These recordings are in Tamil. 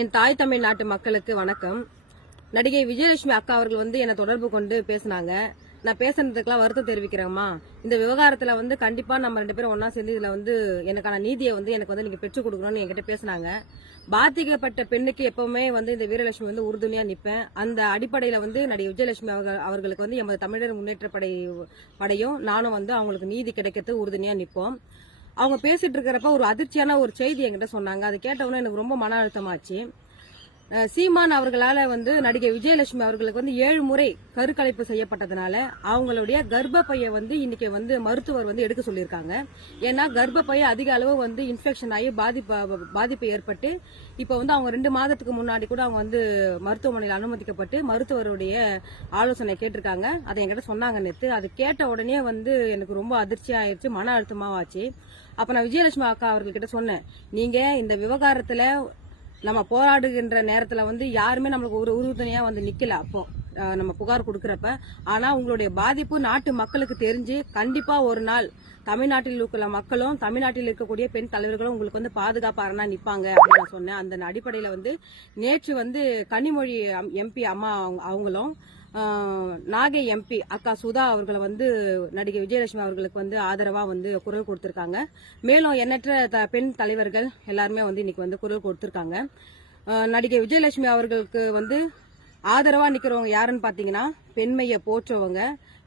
என் தாய் தமிழ் நாட்டு மக்களுக்கு வணக்கம். நடிகை விஜயலட்சுமி அக்கா அவர்கள் என்னை தொடர்பு கொண்டு பேசினாங்க. நான் பேசுனதுக்கெல்லாம் வருத்தம் தெரிவிக்கிறேம்மா. இந்த விவகாரத்துல கண்டிப்பா நம்ம 2 பேரும் ஒன்னா சேர்ந்து இதுல எனக்கான நீதியை எனக்கு நீங்க பெற்றுக் கொடுக்கணும்னு என்கிட்ட பேசினாங்க. பாதிக்கப்பட்ட பெண்ணுக்கு எப்பவுமே இந்த வீரலட்சுமி உறுதுணையா நிற்பேன். அந்த அடிப்படையில நடிகை விஜயலட்சுமி அவர்களுக்கு எமது தமிழர் முன்னேற்ற படையும் நானும் அவங்களுக்கு நீதி கிடைக்கிறதுக்கு உறுதுணையா நிற்போம். அவங்க பேசிட்டு இருக்கிறப்ப ஒரு அதிர்ச்சியான ஒரு செய்தி என்கிட்ட சொன்னாங்க. அதை கேட்டவுடனே எனக்கு ரொம்ப மன அழுத்தமாச்சு. சீமான் அவர்களால நடிகை விஜயலட்சுமி அவர்களுக்கு 7 முறை கருக்கலைப்பு செய்யப்பட்டதுனால அவங்களுடைய கர்ப்பப்பையை இன்னைக்கு மருத்துவர் எடுக்க சொல்லியிருக்காங்க. ஏன்னா கர்ப்பப்பையை அதிக அளவு இன்ஃபெக்ஷன் ஆகி பாதிப்பு ஏற்பட்டு இப்ப அவங்க 2 மாதத்துக்கு முன்னாடி கூட அவங்க மருத்துவமனையில் அனுமதிக்கப்பட்டு மருத்துவருடைய ஆலோசனை கேட்டிருக்காங்க. அதை என்கிட்ட சொன்னாங்க நேத்து. அது கேட்ட உடனே எனக்கு ரொம்ப அதிர்ச்சி ஆயிடுச்சு, மன அழுத்தமாவாச்சு. அப்ப நான் விஜயலட்சுமி அக்கா அவர்கிட்ட சொன்னேன், நீங்க இந்த விவகாரத்துல நம்ம போராடுகின்ற நேரத்துல யாருமே நம்மளுக்கு ஒரு உறுதுணையா நிக்கல. அப்போ நம்ம புகார் கொடுக்கறப்ப, ஆனா உங்களுடைய பாதிப்பு நாட்டு மக்களுக்கு தெரிஞ்சு கண்டிப்பா ஒரு நாள் தமிழ்நாட்டில் இருக்கிற மக்களும் தமிழ்நாட்டில் இருக்கக்கூடிய பெண் தலைவர்களும் உங்களுக்கு பாதுகாப்பாரனா நிப்பாங்க அப்படின்னு நான் சொன்னேன். அந்த அடிப்படையில நேற்று கனிமொழி எம்பி அம்மா அவங்களும் நாகை எம்பி அக்கா சுதா அவர்களை நடிகை விஜயலட்சுமி அவர்களுக்கு ஆதரவா குரல் கொடுத்திருக்காங்க. மேலும் எண்ணற்ற பெண் தலைவர்கள் எல்லாருமே இன்னைக்கு குரல் கொடுத்திருக்காங்க. நடிகை விஜயலட்சுமி அவர்களுக்கு ஆதரவா நிக்கிறவங்க யாருன்னு பாத்தீங்கன்னா, பெண்மையை போற்றவங்க,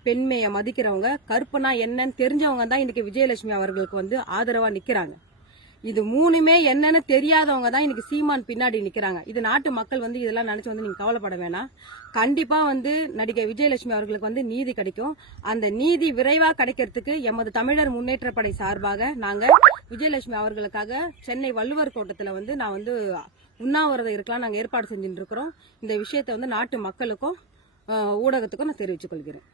பெண்மையை மதிக்கிறவங்க, கற்பனா என்னன்னு தெரிஞ்சவங்க தான் இன்னைக்கு விஜயலட்சுமி அவர்களுக்கு ஆதரவா நிக்கிறாங்க. இது 3மே என்னன்னு தெரியாதவங்க தான் இன்னைக்கு சீமான் பின்னாடி நிக்கிறாங்க. இது நாட்டு மக்கள் இதெல்லாம் நினைச்சு நீங்க கவலைப்பட வேணாம். கண்டிப்பா நடிகை விஜயலட்சுமி அவர்களுக்கு நீதி கிடைக்கும். அந்த நீதி விரைவா கிடைக்கிறதுக்கு எமது தமிழர் முன்னேற்ற படை சார்பாக நாங்க விஜயலட்சுமி அவர்களுக்காக சென்னை வள்ளுவர் கோட்டத்துல நான் உண்ணாவிரதம் இருக்கலாம் நாங்க ஏற்பாடு செஞ்சுட்டு இருக்கிறோம். இந்த விஷயத்தை நாட்டு மக்களுக்கும் ஊடகத்துக்கும் நான் தெரிவித்துக் கொள்கிறேன்.